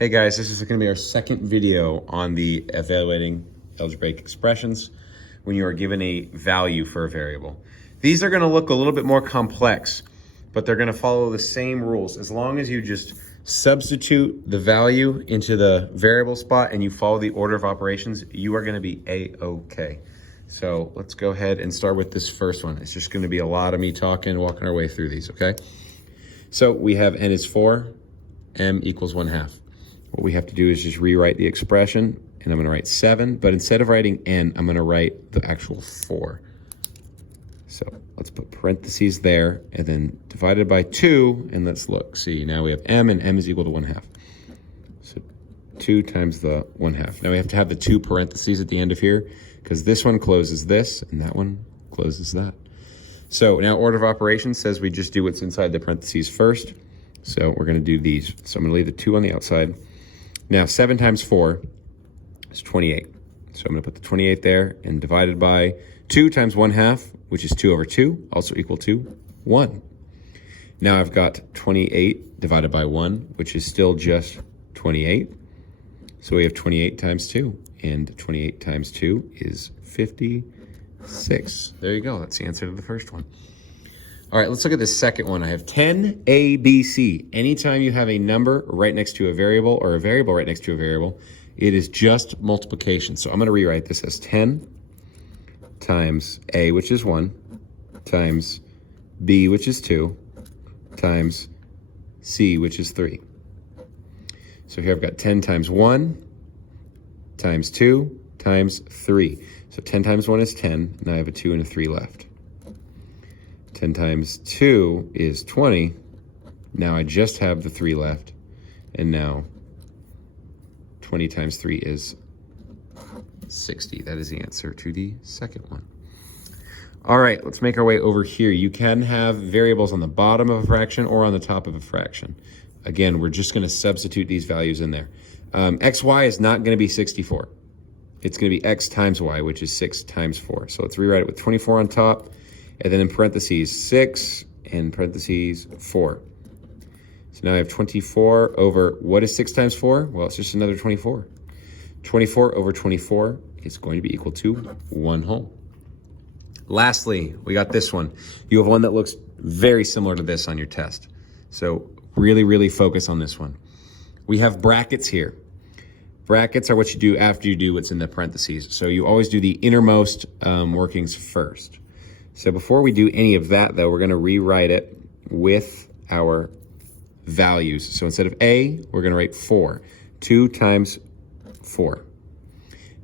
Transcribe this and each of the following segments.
Hey guys, this is going to be our second video on the evaluating algebraic expressions when you are given a value for a variable. These are going to look a little bit more complex, but they're going to follow the same rules. As long as you just substitute the value into the variable spot and you follow the order of operations, you are going to be A-okay. So let's go ahead and start with this first one. It's just going to be a lot of me talking, walking our way through these, okay? So we have n is 4, m equals 1/2. What we have to do is just rewrite the expression, and I'm going to write 7, but instead of writing n, I'm going to write the actual 4. So let's put parentheses there, and then divided by 2, and let's look. See, now we have m, and m is equal to 1/2. So 2 times the 1/2. Now we have to have the 2 parentheses at the end of here, because this one closes this, and that one closes that. So now order of operations says we just do what's inside the parentheses first. So we're going to do these. So I'm going to leave the 2 on the outside. Now 7 times 4 is 28. So I'm going to put the 28 there and divided by 2 times 1/2, which is 2 over 2, also equal to 1. Now I've got 28 divided by 1, which is still just 28. So we have 28 times 2, and 28 times 2 is 56. There you go. That's the answer to the first one. All right, let's look at the second one. I have 10ABC. Anytime you have a number right next to a variable or a variable right next to a variable, it is just multiplication. So I'm going to rewrite this as 10 times A, which is 1, times B, which is 2, times C, which is 3. So here I've got 10 times 1, times 2, times 3. So 10 times 1 is 10. Now I have a 2 and a 3 left. 10 times 2 is 20. Now I just have the 3 left. And now 20 times 3 is 60. That is the answer to the second one. All right, let's make our way over here. You can have variables on the bottom of a fraction or on the top of a fraction. Again, we're just going to substitute these values in there. XY is not going to be 64. It's going to be x times y, which is 6 times 4. So let's rewrite it with 24 on top. And then in parentheses, 6, and parentheses, 4. So now I have 24 over, what is 6 times 4? Well, it's just another 24. 24 over 24 is going to be equal to 1 whole. Lastly, we got this one. You have one that looks very similar to this on your test. So really focus on this one. We have brackets here. Brackets are what you do after you do what's in the parentheses. So you always do the innermost workings first. So before we do any of that, though, we're going to rewrite it with our values. So instead of A, we're going to write 4. 2 times 4.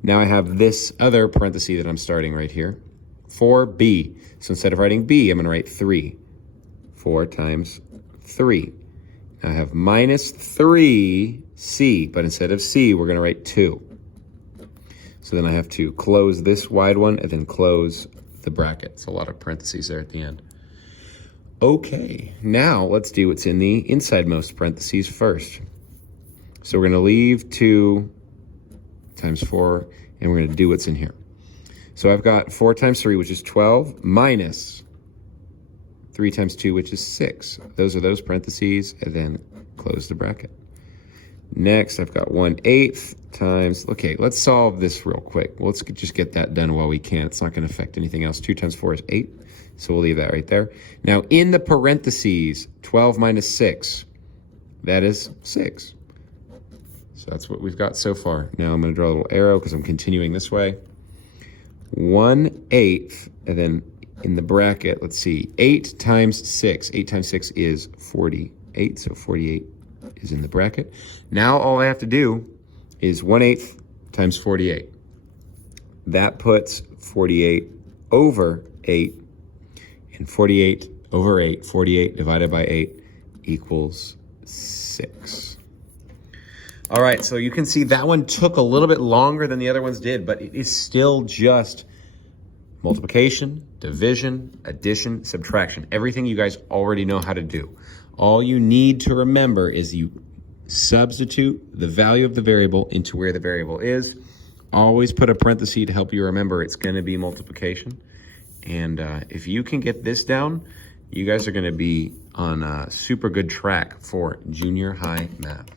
Now I have this other parenthesis that I'm starting right here. 4B. So instead of writing B, I'm going to write 3. 4 times 3. Now I have minus 3C, but instead of C, we're going to write 2. So then I have to close this wide one and then close the bracket. It's a lot of parentheses there at the end. Okay, now let's do what's in the insidemost parentheses first. So we're going to leave 2 times 4, and we're going to do what's in here. So I've got 4 times 3, which is 12, minus 3 times 2, which is 6. Those are those parentheses, and then close the bracket. Next, I've got 1/8 times, okay, let's solve this real quick. Let's just get that done while we can. It's not going to affect anything else. 2 times 4 is 8, so we'll leave that right there. Now, in the parentheses, 12 minus 6, that is 6. So that's what we've got so far. Now I'm going to draw a little arrow because I'm continuing this way. 1/8, and then in the bracket, let's see, 8 times 6. 8 times 6 is 48, so 48 is in the bracket. Now all I have to do is 1/8 times 48. That puts 48 over 8, and 48 over 8, 48 divided by 8 equals 6. All right, so you can see that one took a little bit longer than the other ones did, but it is still just multiplication, division, addition, subtraction, everything you guys already know how to do. All you need to remember is you substitute the value of the variable into where the variable is. Always put a parenthesis to help you remember it's going to be multiplication. And if you can get this down, you guys are going to be on a super good track for junior high math.